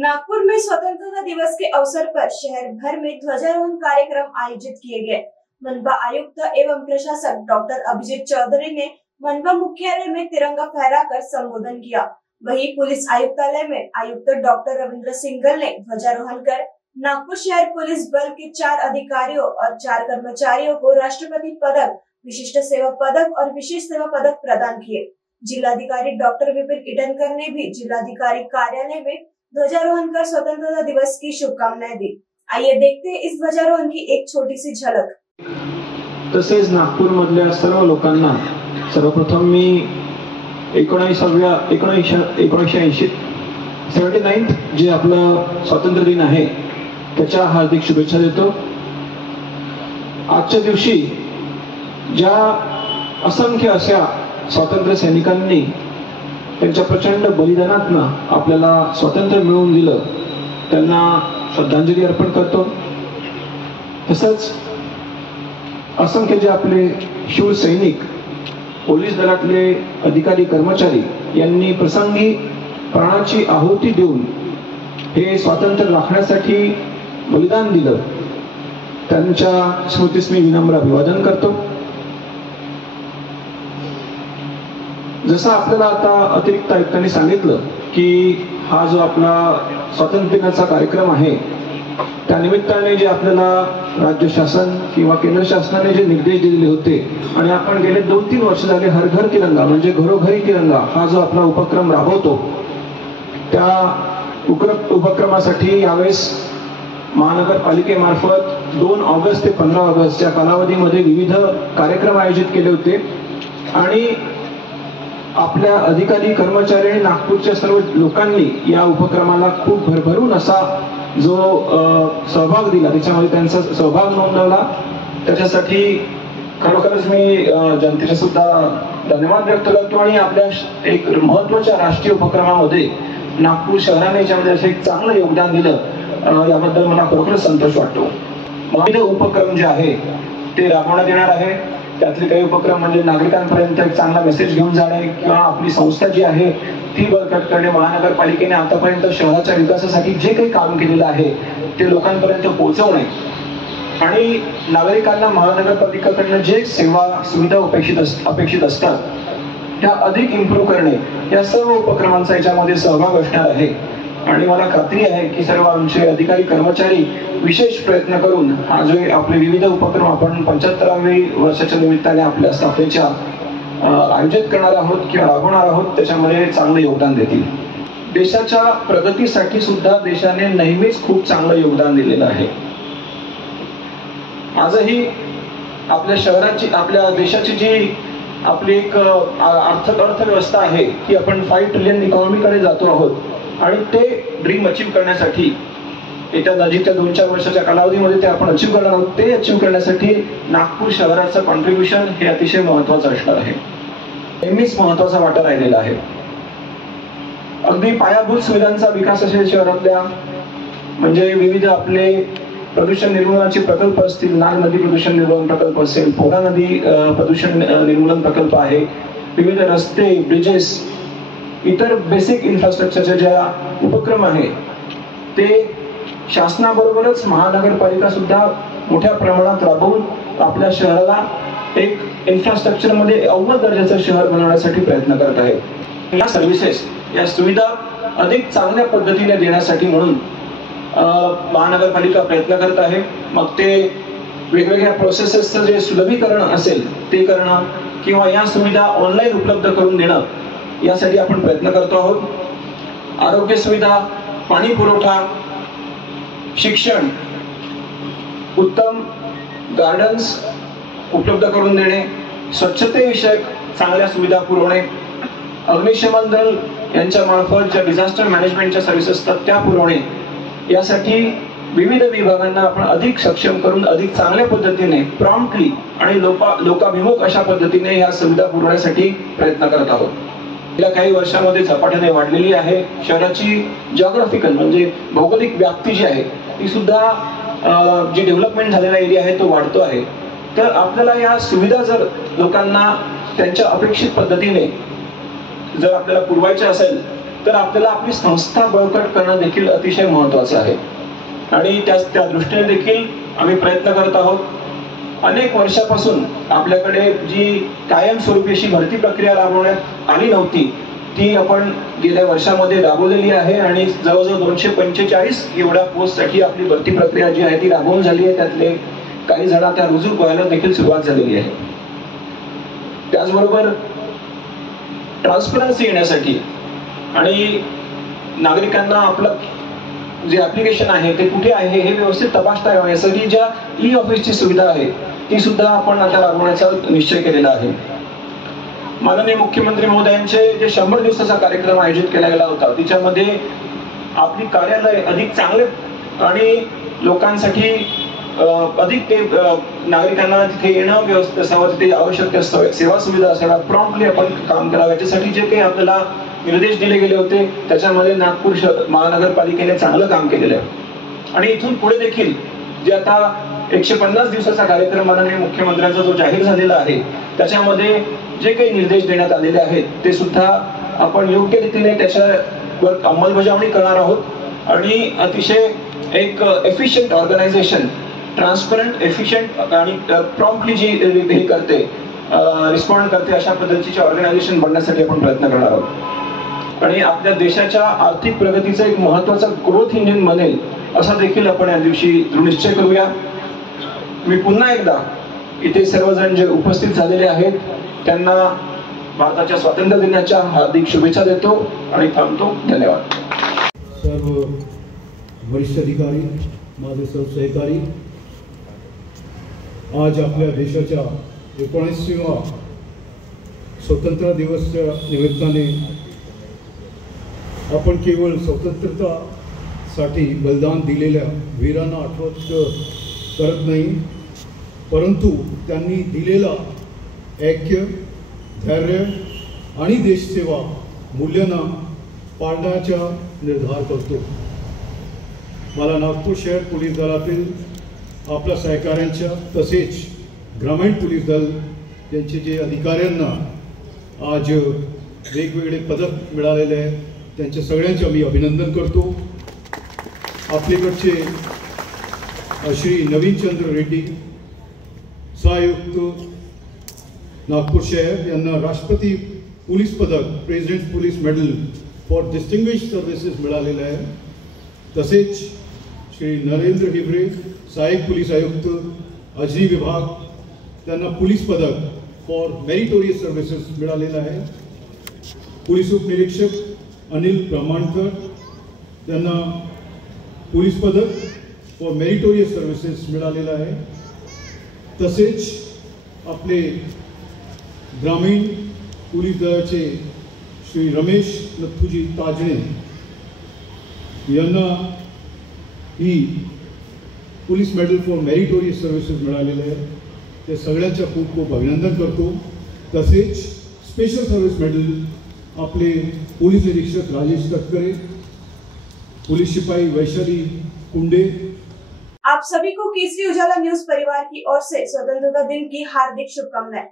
नागपुर में स्वतंत्रता दिवस के अवसर पर शहर भर में ध्वजारोहण कार्यक्रम आयोजित किए गए। मनपा आयुक्त एवं प्रशासक डॉक्टर अभिजीत चौधरी ने मनपा मुख्यालय में तिरंगा फहराकर संबोधन किया। वहीं पुलिस आयुक्तालय में आयुक्त डॉक्टर रविंद्र सिंघल ने ध्वजारोहण कर नागपुर शहर पुलिस बल के 4 अधिकारियों और 4 कर्मचारियों को राष्ट्रपति पदक, विशिष्ट सेवा पदक और विशेष सेवा पदक प्रदान किए। जिलाधिकारी डॉक्टर विपिन ईटनकर ने भी जिलाधिकारी कार्यालय में ध्वजारोहण कर स्वतंत्रता दिवस की शुभकामनाएं दी। आइए देखते हैं इस ध्वजारोहण की एक छोटी सी झलक। तसेच नागपूर मधल्या सर्व लोकांना सर्वप्रथम मी 79 जे आपलं स्वातंत्र्य दिन आहे त्याच्या हार्दिक शुभेच्छा देतो। आजच्या दिवशी ज्या असंख्य अशा स्वातंत्र्य सैनिकांनी त्यांच्या प्रचंड बलिदानातनं आपल्याला स्वातंत्र्य मिळवून दिलं, त्यांना श्रद्धांजली अर्पण करतो। तसंच असंख्य जे आपले शूर सैनिक, पोलीस दलातले अधिकारी कर्मचारी यांनी प्रसंगी प्राणाची आहुती देऊन हे स्वातंत्र्य राखण्यासाठी बलिदान दिलं, त्यांच्या स्मृतीस मी विनम्र अभिवादन करतो। जसं आपल्याला आता अतिरिक्त आयुक्तांनी सांगितलं की हा जो आपला स्वातंत्र्य दिनाचा कार्यक्रम आहे त्या निमित्ताने जे आपल्याला राज्य शासन किंवा केंद्र शासनाने जे निर्देश दिलेले होते आणि आपण गेले 2-3 वर्ष झाले हर घर तिरंगा म्हणजे घरोघरी तिरंगा हा जो आपला उपक्रम राबवतो, त्या उपक्रमासाठी यावेळेस महानगरपालिकेमार्फत 2 ऑगस्ट ते 15 ऑगस्ट या कालावधीमध्ये विविध कार्यक्रम आयोजित केले होते आणि आपल्या अधिकारी कर्मचारी आणि नागपूरच्या सर्व लोकांनी या उपक्रमाला खूप भरभरून असा जो सहभाग दिला, त्याच्यामध्ये त्यांचा सहभाग नोंदवला। त्याच्यासाठी खरोखरच मी जनतेचे सुद्धा धन्यवाद व्यक्त करतो आणि आपल्या एक महत्त्वाच्या राष्ट्रीय उपक्रमामध्ये नागपूर शहराने याच्यामध्ये असं एक चांगलं योगदान दिलं, याबद्दल मला खरोखरच संतोष वाटतो। विविध उपक्रम जे आहे ते राबवण्यात येणार आहे। त्यातले काही उपक्रम म्हणजे नागरिकांपर्यंत एक चांगला मेसेज घेऊन जाणे किंवा आपली संस्था जी आहे ती बळकट करणे। महानगरपालिकेने आतापर्यंत शहराच्या विकासासाठी जे काही काम केलेलं आहे ते लोकांपर्यंत पोहोचवणे आणि नागरिकांना महानगरपालिकेकडून जे सेवा सुविधा अपेक्षित असतात त्या अधिक इम्प्रूव्ह करणे, या सर्व उपक्रमांचा याच्यामध्ये सहभाग असणार आहे। आणि मला खात्री आहे की सर्व आमचे अधिकारी कर्मचारी विशेष प्रयत्न करून हा जो आपले विविध उपक्रम आपण 75व्या वर्षाच्या निमित्ताने आपल्या स्थापनेच्या आयोजित करणार आहोत किंवा राबवणार आहोत त्याच्यामध्ये चांगले योगदान देतील। देशाच्या प्रगतीसाठी सुद्धा देशाने नेहमीच खूप चांगलं योगदान दिलेलं आहे। आजही आपल्या शहराची, आपल्या देशाची जी आपली एक अर्थव्यवस्था आहे की आपण 5 ट्रिलियन इकॉनॉमीकडे जातो आहोत आणि ते ड्रीम अचीव्ह करण्यासाठी येत्या नजीकच्या 2-4 वर्षाच्या कालावधीमध्ये ते आपण अचीव्ह करणार आहोत। ते अचीव्ह करण्यासाठी नागपूर शहराचं कॉन्ट्रीब्युशन हे अतिशय महत्त्वाचं असणार आहे, नेहमीच महत्त्वाचा वाटा राहिलेला आहे। अगदी पायाभूत सुविधांचा विकास असेल शहरातल्या, म्हणजे विविध आपले प्रदूषण निर्मूलनाचे प्रकल्प असतील, नाग नदी प्रदूषण निर्मूलन प्रकल्प असेल, पोहरा नदी प्रदूषण निर्मूलन प्रकल्प आहे, विविध रस्ते, ब्रिजेस, इतर बेसिक इन्फ्रास्ट्रक्चरचे ज्या उपक्रम आहे ते शासनाबरोबरच महानगरपालिका सुद्धा मोठ्या प्रमाणात राबवून आपल्या शहराला एक इन्फ्रास्ट्रक्चर मध्ये अव्वल दर्जाचं शहर बनवण्यासाठी प्रयत्न करत आहे। या सर्व्हिसेस, या सुविधा अधिक चांगल्या पद्धतीने देण्यासाठी म्हणून महानगरपालिका प्रयत्न करत आहे। मग ते वेगवेगळ्या प्रोसेसेसचं जे सुलभीकरण असेल ते करणं किंवा या सुविधा ऑनलाईन उपलब्ध करून देणं, यासाठी आपण प्रयत्न करतो आहोत। आरोग्य सुविधा, पाणी पुरवठा, शिक्षण, उत्तम गार्डन्स उपलब्ध करून देणे, स्वच्छतेविषयक चांगल्या सुविधा पुरवणे, अग्निशमन दल यांच्या मार्फत ज्या डिझास्टर मॅनेजमेंटच्या सर्व्हिसेस असतात त्या पुरवणे, यासाठी विविध विभागांना आपण अधिक सक्षम करून अधिक चांगल्या पद्धतीने प्रॉम्प्टली आणि लोकाभिमुख अशा पद्धतीने या सुविधा पुरवण्यासाठी प्रयत्न करत आहोत। गेल्या काही वर्षांमध्ये झपाट्याने वाढलेली आहे शहराची जिओग्राफिकल म्हणजे भौगोलिक व्याप्ती जी आहे ती सुद्धा जी डेव्हलपमेंट झालेला एरिया आहे तो वाढतो आहे। तर आपल्याला या सुविधा जर लोकांना त्यांच्या अपेक्षित पद्धतीने जर आपल्याला पुरवायच्या असेल तर आपल्याला आपली संस्था बळकट करणं देखील अतिशय महत्त्वाचं आहे आणि त्या दृष्टीने देखील आम्ही प्रयत्न करत आहोत. अनेक वर्षापासून आपल्याकडे जी कायमस्वरूपी अशी भरती प्रक्रिया राबवण्यात आली नव्हती ती आपण गेल्या वर्षामध्ये राबवलेली आहे आणि जवळजवळ 245 एवढ्या पोस्टसाठी आपली भरती प्रक्रिया जी आहे ती राबवून झाली आहे. त्यातले काही जण त्या रुजू व्हायला देखील सुरुवात झालेली आहे. त्याचबरोबर ट्रान्सपरन्सी येण्यासाठी आणि नागरिकांना आपलं जे ऍप्लिकेशन आहे ते कुठे आहे हे व्यवस्थित तपासता यावं यासाठी ज्या ई ऑफिसची सुविधा आहे ती सुद्धा आपण आता राबवण्याचा निश्चय केलेला आहे. माननीय मुख्यमंत्री महोदयांचे जे 100 दिवसाचा कार्यक्रम आयोजित केला गेला होता त्याच्यामध्ये आपली कार्यालय अधिक चांगले आणि लोकांसाठी अधिक ते नागरिकांना तिथे येणं व्यवस्थित असावं, तिथे आवश्यक सेवा सुविधा असाव्या, प्रॉम्प्टली आपण काम करावं याच्यासाठी जे काही आपल्याला निर्देश दिले गेले होते त्याच्यामध्ये नागपूर महानगरपालिकेने चांगलं काम केलेलं आहे. आणि इथून पुढे देखील जे आता 150 दिवसाचा कार्यक्रम माननीय मुख्यमंत्र्यांचा जो जाहीर झालेला आहे त्याच्यामध्ये जे काही निर्देश देण्यात आलेले आहेत ते सुद्धा आपण योग्य रीतीने त्याच्यावर अंमलबजावणी करणार आहोत आणि अतिशय एक एफिशियंट ऑर्गनायझेशन, ट्रान्सपरंट, एफिशियंट आणि प्रॉम्प्टली जी हे करते, रिस्पॉन्ड करते अशा पद्धतीचे ऑर्गनायझेशन बनण्यासाठी आपण प्रयत्न करणार आहोत आणि आपल्या देशाच्या आर्थिक प्रगतीचा एक महत्त्वाचा ग्रोथ इंजिन बनेल असा देखील आपण या दिवशी दृढनिश्चय करूया. मी पुन्हा एकदा इथे सर्वजण जे उपस्थित झालेले आहेत त्यांना भारताच्या स्वातंत्र्य दिनाच्या हार्दिक शुभेच्छा देतो आणि थांबतो. धन्यवाद. सर्व वरिष्ठ अधिकारी, माझे सर्व सहकारी, आज आपल्या देशाच्या 19व्या स्वतंत्र दिवसच्या निमित्ताने आपण केवळ स्वतंत्रतासाठी बलिदान दिलेल्या वीरांना आठवत करत नाही, परंतु त्यांनी दिलेला ऐक्य, धैर्य आणि देशसेवा मूल्यांना पाळण्याचा निर्धार करतो. मला नागपूर शहर पोलीस दलातील आपल्या सहकाऱ्यांच्या तसेच ग्रामीण पोलीस दल यांचे जे अधिकाऱ्यांना आज वेगवेगळे पदक मिळालेले आहे त्यांच्या सगळ्यांचे आम्ही अभिनंदन करतो. आपल्याकडचे श्री नवीनचंद्र रेड्डी सहायुक्त नागपूर शहर यांना राष्ट्रपती पोलीस पदक, president police medal for distinguish services मिळालेलं आहे. तसेच श्री नरेंद्र हिवरे सहाय्यक पोलीस आयुक्त अजनी विभाग त्यांना पोलीस पदक फॉर मेरिटोरियस सर्व्हिसेस मिळालेलं आहे. पोलीस उपनिरीक्षक अनिल ब्राह्मणकर त्यांना पोलीस पदक फॉर मेरिटोरियस सर्व्हिसेस मिळालेलं आहे. तसेच आपले ग्रामीण पोलीस दलाचे श्री रमेश लथुजी ताजणे यांना ही police medal for meritorious services मिळालेले आहे. ते सगळ्यांच्या खूप खूप अभिनंदन करतो. तसेच स्पेशल सर्व्हिस मेडल आपले पोलीस निरीक्षक राजेश तटकरे, पुलिस सिपाही वैशाली कुंडे. आप सभी को केसरी उजाला न्यूज परिवार की ओर से स्वतंत्रता दिन की हार्दिक शुभकामनाएं.